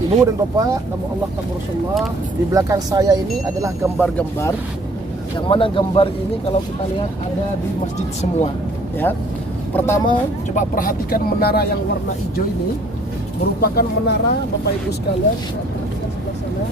Ibu dan Bapak, nama Allah, nama Rasulullah. Di belakang saya ini adalah gambar-gambar. Yang mana gambar ini kalau kita lihat ada di masjid semua, ya. Pertama, coba perhatikan menara yang warna hijau ini merupakan menara Bapak Ibu sekalian. Perhatikan sebelah sana.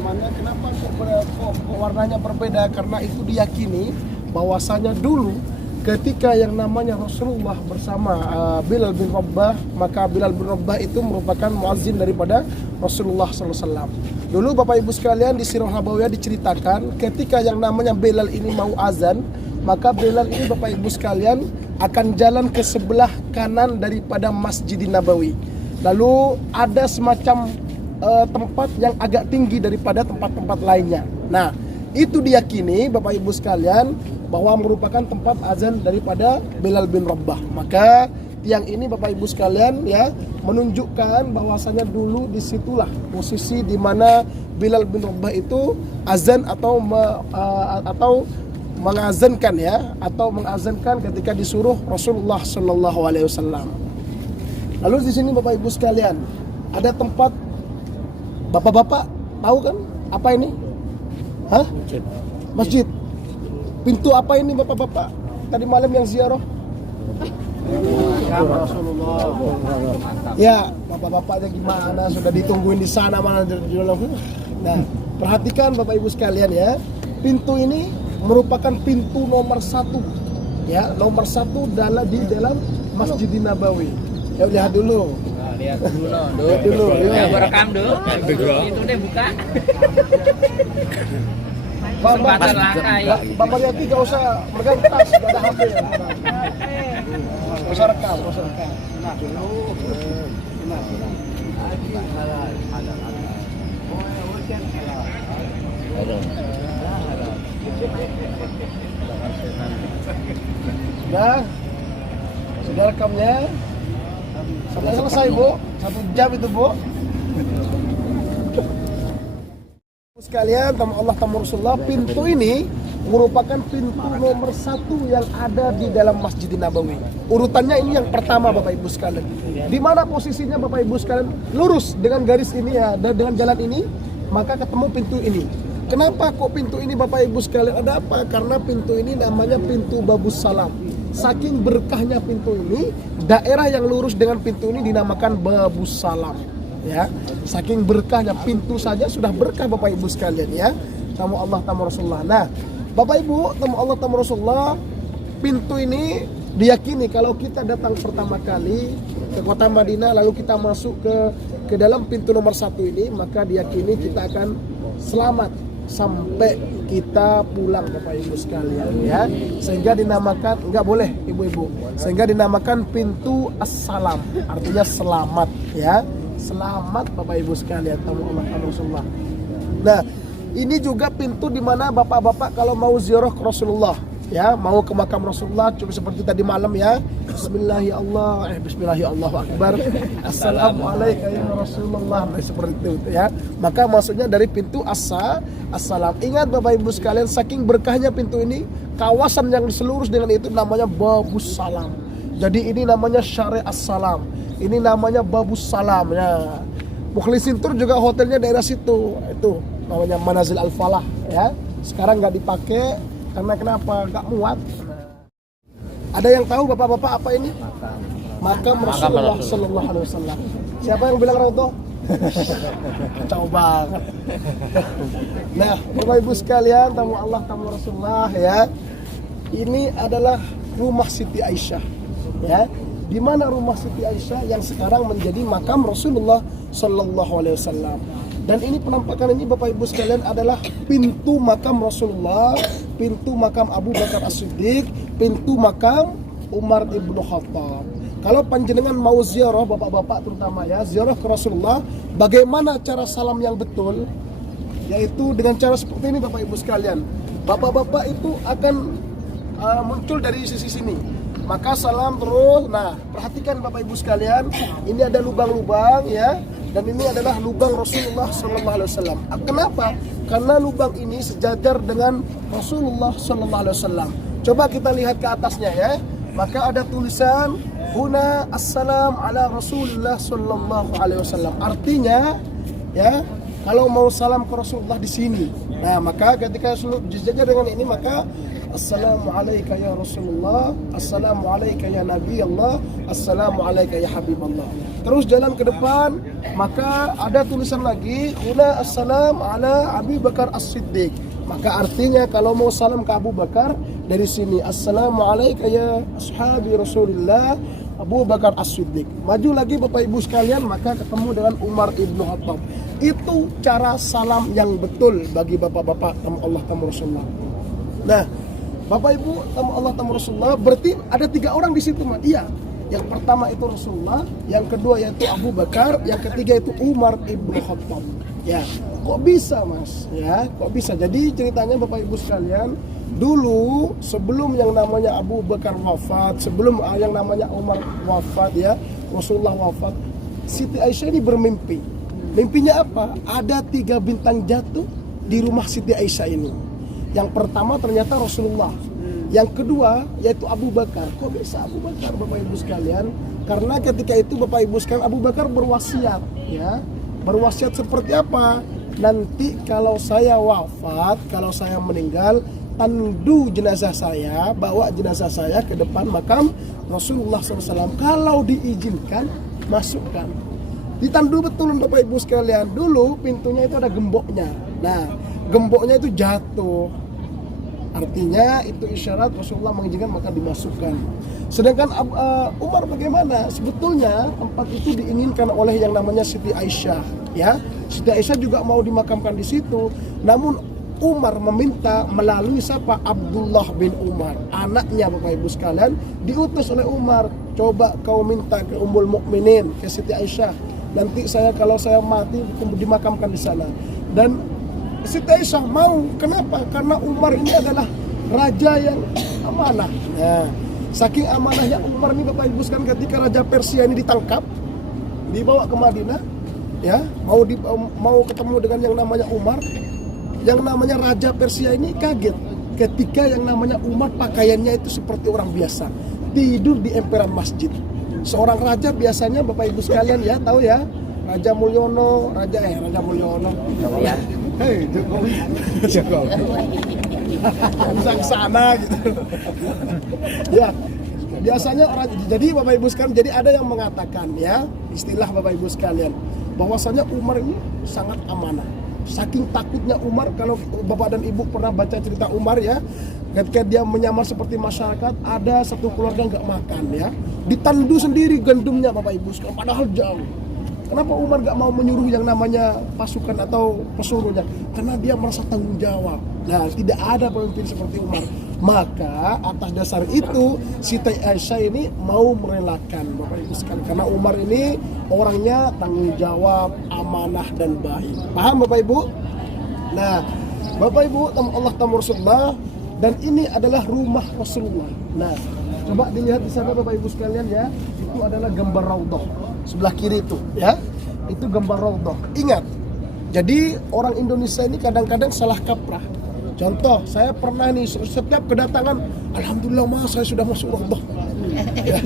Mana kenapa kok warnanya berbeda? Karena itu diyakini bahwasanya dulu ketika yang namanya Rasulullah bersama Bilal bin Rabah, maka Bilal bin Rabah itu merupakan muazzin daripada Rasulullah SAW. Dulu Bapak Ibu sekalian di Sirah Nabawiyah diceritakan ketika yang namanya Bilal ini mau azan, maka Bilal ini Bapak Ibu sekalian akan jalan ke sebelah kanan daripada Masjidin Nabawi. Lalu ada semacam tempat yang agak tinggi daripada tempat-tempat lainnya. Nah, itu diyakini Bapak Ibu sekalian bahwa merupakan tempat azan daripada Bilal bin Rabah. Maka tiang ini Bapak Ibu sekalian ya menunjukkan bahwasanya dulu disitulah posisi di mana Bilal bin Rabah itu azan atau mengazankan ya, atau mengazankan ketika disuruh Rasulullah Shallallahu Alaihi Wasallam. Lalu di sini Bapak Ibu sekalian ada tempat, bapak-bapak tahu kan apa ini? Hah? Masjid. Pintu apa ini bapak-bapak? Tadi malam yang ziarah? Rasulullah. Ya, bapak-bapaknya gimana? Sudah ditungguin di sana mana? Nah, perhatikan Bapak Ibu sekalian ya. Pintu ini merupakan pintu nomor 1. Ya, nomor 1 di dalam Masjidin Nabawi. Ya lihat dulu. Lihat dulu. Lihat dulu. Ya, berekam dulu. Itu deh buka. Kesempatan langka ya. Bapak Yati gak usah megang tas, gak ada HP ya. Gak usah rekam, gak usah rekam. Nah, sudah rekamnya. Sudah selesai Bu, 1 jam itu Bu. Sekalian, tamu Allah, tamu Rasulullah, pintu ini merupakan pintu nomor 1 yang ada di dalam Masjidin Nabawi. Urutannya ini yang pertama Bapak Ibu sekalian. Di mana posisinya Bapak Ibu sekalian? Lurus dengan garis ini ya, dan dengan jalan ini, maka ketemu pintu ini. Kenapa kok pintu ini Bapak Ibu sekalian? Ada apa? Karena pintu ini namanya pintu Babus Salam. Saking berkahnya pintu ini, daerah yang lurus dengan pintu ini dinamakan Babus Salam. Ya, saking berkahnya pintu saja sudah berkah Bapak Ibu sekalian ya. Tamu Allah, tamu Rasulullah. Nah, Bapak Ibu, tamu Allah, tamu Rasulullah, pintu ini diyakini kalau kita datang pertama kali ke kota Madinah lalu kita masuk ke dalam pintu nomor 1 ini, maka diyakini kita akan selamat sampai kita pulang Bapak Ibu sekalian ya. Sehingga dinamakan, enggak boleh ibu-ibu, sehingga dinamakan pintu As-Salam, artinya selamat ya. Selamat Bapak Ibu sekalian, tamu Allah, tamu Rasulullah. Nah, ini juga pintu di mana bapak-bapak kalau mau ziarah ke Rasulullah, ya, mau ke makam Rasulullah, coba seperti tadi malam ya. Bismillahirrahmanirrahim. Assalamualaikum ya Rasulullah. Seperti itu ya. Maka maksudnya dari pintu As-Salam. Ingat Bapak Ibu sekalian, saking berkahnya pintu ini, kawasan yang seluruh dengan itu namanya Babus Salam. Jadi ini namanya Syari As-Salam. Ini namanya Babus Salam ya. Mukhlisin Tour juga hotelnya daerah situ. Itu namanya Manazil Al-Falah ya. Sekarang nggak dipakai karena kenapa? Nggak muat. Ada yang tahu bapak-bapak apa ini? Makam Rasulullah Sallallahu Alaihi Wasallam. Siapa yang bilang Raudhah? Kacau banget. Nah, Bapak Ibu sekalian, tamu Allah, tamu Rasulullah ya. Ini adalah rumah Siti Aisyah ya. Di mana rumah Siti Aisyah yang sekarang menjadi makam Rasulullah Sallallahu Alaihi Wasallam. Dan ini penampakan ini Bapak Ibu sekalian adalah pintu makam Rasulullah, pintu makam Abu Bakar As-Siddiq, pintu makam Umar ibnu Khattab. Kalau panjenengan mau ziarah bapak-bapak terutama ya, ziarah ke Rasulullah, bagaimana cara salam yang betul? Yaitu dengan cara seperti ini Bapak Ibu sekalian. Bapak-bapak itu akan muncul dari sisi sini. Maka salam terus. Nah, perhatikan Bapak Ibu sekalian, ini ada lubang-lubang ya, dan ini adalah lubang Rasulullah Sallallahu Alaihi Wasallam. Kenapa? Karena lubang ini sejajar dengan Rasulullah Sallallahu Alaihi Wasallam. Coba kita lihat ke atasnya ya. maka ada tulisan huna assalam ala Rasulullah sallallahu alaihi wasallam. Artinya ya, kalau mau salam ke Rasulullah di sini. Nah, maka ketika sejajar dengan ini maka assalamu alayka ya Rasulullah, assalamu alayka ya Nabi Allah, assalamu alayka ya Habiballah. Terus jalan ke depan, maka ada tulisan lagi huna assalam ala Abi Bakar As-Siddiq. Maka artinya kalau mau salam ke Abu Bakar dari sini assalamu alayka ya ashabi Rasulillah Abu Bakar As-Siddiq. Maju lagi Bapak Ibu sekalian, maka ketemu dengan Umar Ibn Khattab. Itu cara salam yang betul bagi bapak-bapak tamu Allah tamu Rasulullah. Nah, Bapak Ibu tamu Allah tamu Rasulullah, berarti ada 3 orang di situ, Mak. Iya. Yang pertama itu Rasulullah, yang kedua yaitu Abu Bakar, yang ketiga itu Umar Ibn Khattab. Ya, kok bisa, Mas? Ya, kok bisa? Jadi ceritanya Bapak Ibu sekalian, dulu sebelum yang namanya Abu Bakar wafat, sebelum yang namanya Umar wafat ya, Rasulullah wafat, Siti Aisyah ini bermimpi. Mimpinya apa? Ada 3 bintang jatuh di rumah Siti Aisyah ini. Yang pertama ternyata Rasulullah. Yang kedua yaitu Abu Bakar. Kok bisa Abu Bakar, Bapak Ibu sekalian? Karena ketika itu Bapak Ibu sekalian, Abu Bakar berwasiat ya. Berwasiat seperti apa? Nanti kalau saya wafat, kalau saya meninggal, tandu jenazah saya, bawa jenazah saya ke depan makam Rasulullah SAW. Kalau diizinkan, masukkan. Ditandu betul Bapak Ibu sekalian. Dulu pintunya itu ada gemboknya. Nah, gemboknya itu jatuh. Artinya itu isyarat Rasulullah mengizinkan maka dimasukkan. Sedangkan Umar bagaimana? Sebetulnya tempat itu diinginkan oleh yang namanya Siti Aisyah. Ya, Siti Aisyah juga mau dimakamkan di situ. Namun Umar meminta melalui siapa? Abdullah bin Umar, anaknya Bapak Ibu sekalian, diutus oleh Umar. Coba kau minta ke Ummul Mukminin, ke Siti Aisyah. Nanti kalau saya mati dimakamkan di sana. Dan Siti Aisyah mau. Kenapa? Karena Umar ini adalah raja yang amanah. Nah, saking amanahnya Umar ini Bapak Ibu sekalian, ketika Raja Persia ini ditangkap, dibawa ke Madinah, ya, mau ketemu dengan yang namanya Umar. Yang namanya Raja Persia ini kaget ketika yang namanya Umar pakaiannya itu seperti orang biasa, tidur di emperan masjid. Seorang raja biasanya Bapak Ibu sekalian ya tahu ya, Raja Mulyono, Raja Mulyono. Ya. Hei, Jokowi. Bisa ke sana gitu. Ya, biasanya orang, jadi Bapak Ibu sekalian, jadi ada yang mengatakan ya, istilah Bapak Ibu sekalian, bahwasanya Umar ini sangat amanah. Saking takutnya Umar, kalau Bapak dan Ibu pernah baca cerita Umar ya, ketika dia menyamar seperti masyarakat, ada satu keluarga nggak makan ya, ditandu sendiri gandumnya Bapak Ibu sekalian, padahal jauh. Kenapa Umar gak mau menyuruh yang namanya pasukan atau pesuruhnya? Karena dia merasa tanggung jawab. Nah, tidak ada pemimpin seperti Umar. Maka atas dasar itu Siti Aisyah ini mau merelakan Bapak Ibu sekalian. Karena Umar ini orangnya tanggung jawab, amanah dan baik. Paham Bapak Ibu? Nah, Bapak Ibu Allah tamu Rasulullah, dan ini adalah rumah Rasulullah. Nah, coba dilihat di sana Bapak Ibu sekalian ya, itu adalah gambar raudhah. Sebelah kiri itu ya, itu gambar raudhah. Ingat, jadi orang Indonesia ini kadang-kadang salah kaprah. Contoh, saya pernah nih setiap kedatangan, alhamdulillah Mas saya sudah masuk raudhah. Ya,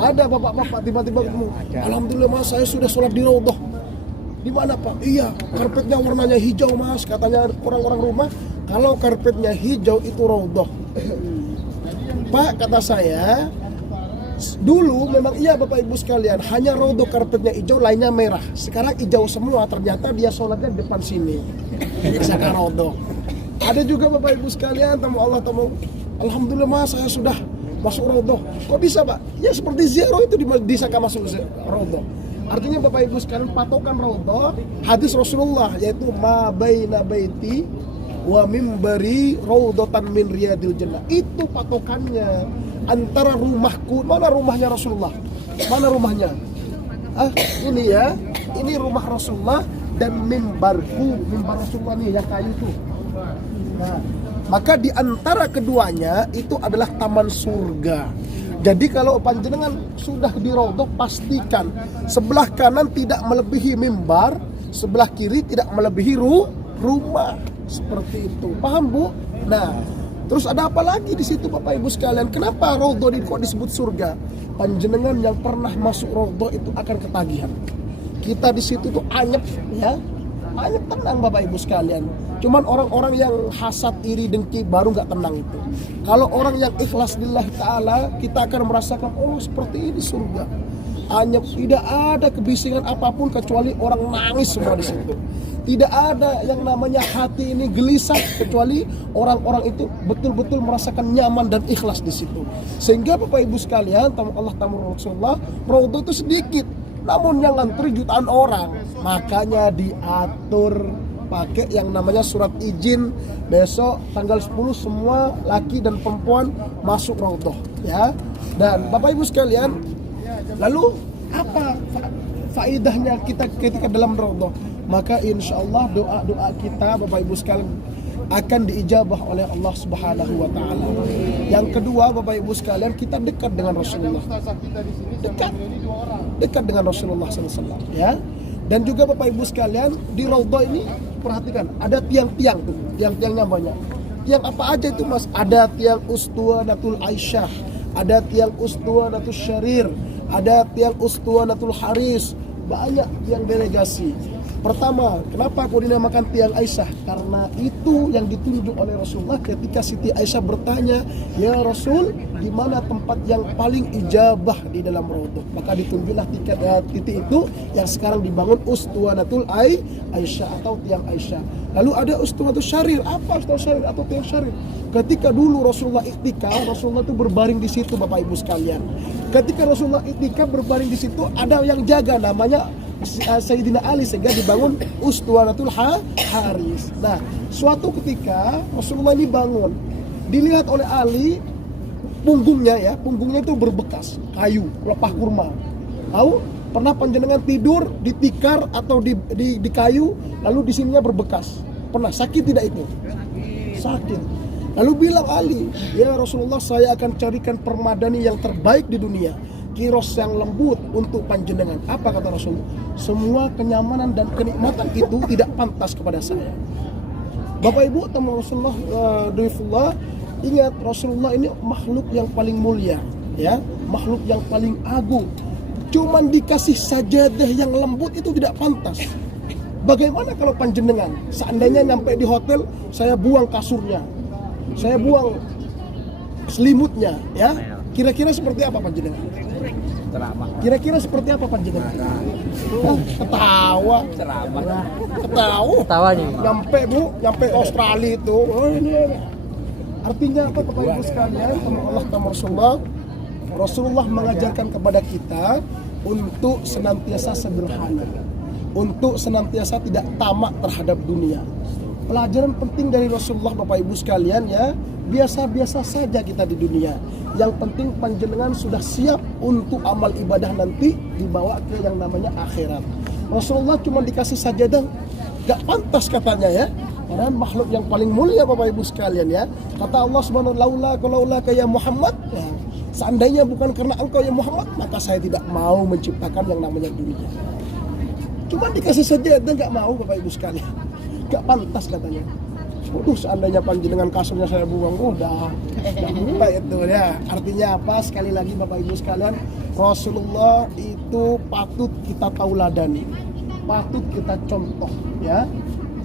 ada bapak-bapak tiba-tiba ketemu, alhamdulillah Mas saya sudah sholat di raudhah. Di mana Pak? Iya, karpetnya warnanya hijau Mas, katanya orang-orang rumah. Kalau karpetnya hijau itu raudhah. Pak, kata saya, dulu memang iya Bapak Ibu sekalian, hanya raudhah karpetnya hijau, lainnya merah. Sekarang hijau semua, ternyata dia sholatnya di depan sini. Misalkan raudhah. Ada juga Bapak Ibu sekalian, alhamdulillah Mas saya sudah masuk raudhah. Kok bisa Pak? Ya seperti zero itu disangka masuk raudhah. Artinya Bapak Ibu sekalian, patokan raudhah hadis Rasulullah, yaitu ma baina baiti wa mimbari raudhatan min riyadil jannah. Itu patokannya. Antara rumahku, mana rumahnya Rasulullah? Mana rumahnya? Ini ya, ini rumah Rasulullah, dan mimbarku, mimbar Rasulullah nih yang kayu tuh. Nah, maka di antara keduanya itu adalah taman surga. Jadi kalau panjenengan sudah di raudhah, pastikan sebelah kanan tidak melebihi mimbar, sebelah kiri tidak melebihi rumah. Seperti itu. Paham Bu? Nah, Terus ada apa lagi di situ Bapak Ibu sekalian? Kenapa Raudhah ini kok disebut surga? Panjenengan yang pernah masuk Raudhah itu akan ketagihan. Kita di situ tuh anyep ya. Anyep tenang Bapak Ibu sekalian. Cuman orang-orang yang hasad, iri, dengki baru nggak tenang itu. Kalau orang yang ikhlas lillahi ta'ala, kita akan merasakan oh seperti ini surga. Anyep, tidak ada kebisingan apapun kecuali orang nangis semua di situ. Tidak ada yang namanya hati ini gelisah kecuali orang-orang itu betul-betul merasakan nyaman dan ikhlas di situ. Sehingga Bapak Ibu sekalian, tamu Allah tamu Rasulullah, Raudhah itu sedikit, namun yang ngantri jutaan orang. Makanya diatur pakai yang namanya surat izin. Besok tanggal 10 semua laki dan perempuan masuk Raudhah ya. Dan Bapak Ibu sekalian, lalu apa faedahnya kita ketika dalam Raudhah? Maka insya Allah doa-doa kita Bapak Ibu sekalian akan diijabah oleh Allah Subhanahu wa Ta'ala. Yang kedua Bapak Ibu sekalian, kita dekat dengan Rasulullah, dekat dengan Rasulullah SAW ya. Dan juga Bapak Ibu sekalian, di Raudhah ini perhatikan ada tiang-tiang tuh, tiang-tiangnya banyak. Tiang apa aja itu Mas? Ada tiang Ustuwanatul Aisyah, ada tiang Ustuwanatul Syarir, ada tiang Ustuwanatul Haris, banyak tiang delegasi. Pertama, kenapa aku dinamakan tiang Aisyah? Karena itu yang ditunjuk oleh Rasulullah ketika Siti Aisyah bertanya, ya Rasul, di mana tempat yang paling ijabah di dalam Raudhah? Maka ditunjuklah titik itu yang sekarang dibangun Ustuwanatul Aisyah atau tiang Aisyah. Lalu ada Ustuwanatul Syarir. Apa Ustuwanatul Syarir atau tiang Syarir? Ketika dulu Rasulullah iktikaf, Rasulullah itu berbaring di situ Bapak Ibu sekalian. Ketika Rasulullah iktikaf berbaring di situ, ada yang jaga namanya Sayyidina Ali, sehingga dibangun Ustuwanatul Haris. Nah, suatu ketika Rasulullah ini bangun, dilihat oleh Ali punggungnya itu berbekas kayu, pelepah kurma. Tahu? Pernah panjenengan tidur di tikar atau di kayu, lalu di sininya berbekas. Pernah sakit tidak itu? Sakit. Lalu bilang Ali, ya Rasulullah, saya akan carikan permadani yang terbaik di dunia, kiros yang lembut untuk panjenengan. Apa kata Rasul? Semua kenyamanan dan kenikmatan itu tidak pantas kepada saya. Bapak Ibu tamu Rasulullah, ingat Rasulullah ini makhluk yang paling mulia ya, makhluk yang paling agung. Cuman dikasih sajadah yang lembut itu tidak pantas. Bagaimana kalau panjenengan seandainya nyampe di hotel, saya buang kasurnya, saya buang selimutnya ya, kira-kira seperti apa panjenengan? Kira-kira seperti apa panjenengan? Ketawa. Ketawanya. Nyampe Australia itu. Oh, ini. Artinya apa Bapak Ibu sekalian? Allah taala Rasulullah mengajarkan kepada kita untuk senantiasa sederhana, untuk senantiasa tidak tamak terhadap dunia. Pelajaran penting dari Rasulullah Bapak Ibu sekalian ya, biasa-biasa saja kita di dunia. Yang penting panjenengan sudah siap untuk amal ibadah nanti dibawa ke yang namanya akhirat. Rasulullah cuma dikasih sajadah, gak pantas katanya ya. Karena makhluk yang paling mulia Bapak Ibu sekalian ya. Kata Allah Subhanahu wa ta'ala, laula ya Muhammad, ya, seandainya bukan karena engkau ya Muhammad, maka saya tidak mau menciptakan yang namanya dunia. Cuma dikasih sajadah gak mau Bapak Ibu sekalian. Gak pantas katanya. Seandainya panjenengan kasurnya saya buang, udah mulai itu ya. Artinya apa? Sekali lagi Bapak Ibu sekalian, Rasulullah itu patut kita tauladani, patut kita contoh ya.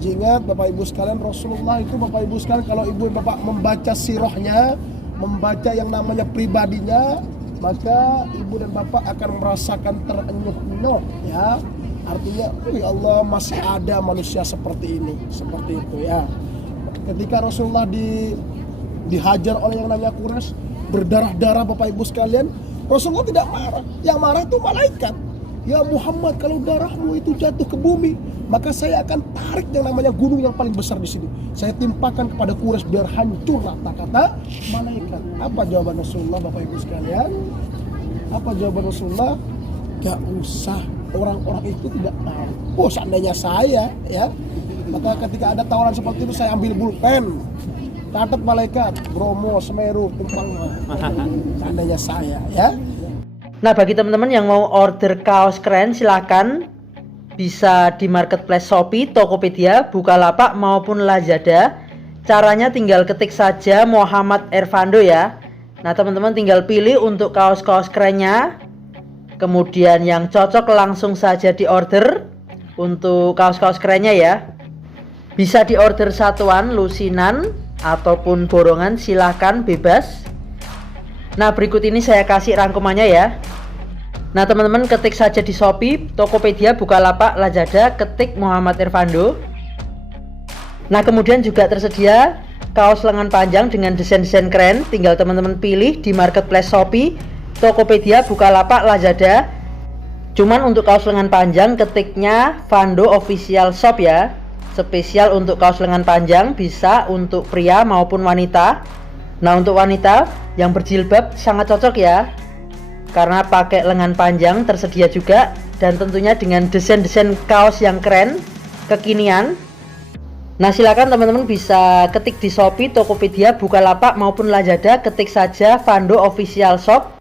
Ingat Bapak Ibu sekalian, Rasulullah itu Bapak Ibu sekalian, kalau Ibu Bapak membaca sirahnya, membaca yang namanya pribadinya, maka Ibu dan Bapak akan merasakan terenyuh-enyuh ya. Artinya, ya Allah, masih ada manusia seperti ini, seperti itu ya. Ketika Rasulullah dihajar oleh yang namanya Quraisy, berdarah-darah Bapak Ibu sekalian, Rasulullah tidak marah. Yang marah itu malaikat. Ya Muhammad, kalau darahmu itu jatuh ke bumi, maka saya akan tarik yang namanya gunung yang paling besar di sini. Saya timpakan kepada Quraisy biar hancur rata, kata malaikat. Apa jawaban Rasulullah Bapak Ibu sekalian? Apa jawaban Rasulullah? Gak usah, orang-orang itu tidak tahu. Oh, seandainya saya ya, maka ketika ada tawaran seperti itu saya ambil pulpen, catat malaikat, Bromo, Semeru, Tumpang. Seandainya saya ya. Nah, bagi teman-teman yang mau order kaos keren, silakan bisa di marketplace Shopee, Tokopedia, Bukalapak maupun Lazada. Caranya tinggal ketik saja Muhammad Ervando ya. Nah teman-teman tinggal pilih untuk kaos-kaos kerennya. Kemudian yang cocok langsung saja diorder untuk kaos-kaos kerennya ya. Bisa diorder satuan, lusinan, ataupun borongan, silahkan bebas. Nah berikut ini saya kasih rangkumannya ya. Nah teman-teman ketik saja di Shopee, Tokopedia, Bukalapak, Lazada, ketik Muhammad Ervando. Nah kemudian juga tersedia kaos lengan panjang dengan desain-desain keren. Tinggal teman-teman pilih di marketplace Shopee, Tokopedia, Bukalapak, Lazada. Cuman untuk kaos lengan panjang ketiknya Vando Official Shop ya. Spesial untuk kaos lengan panjang, bisa untuk pria maupun wanita. Nah untuk wanita yang berjilbab sangat cocok ya, karena pakai lengan panjang tersedia juga. Dan tentunya dengan desain-desain kaos yang keren, kekinian. Nah silakan teman-teman bisa ketik di Shopee, Tokopedia, Bukalapak maupun Lazada, ketik saja Vando Official Shop.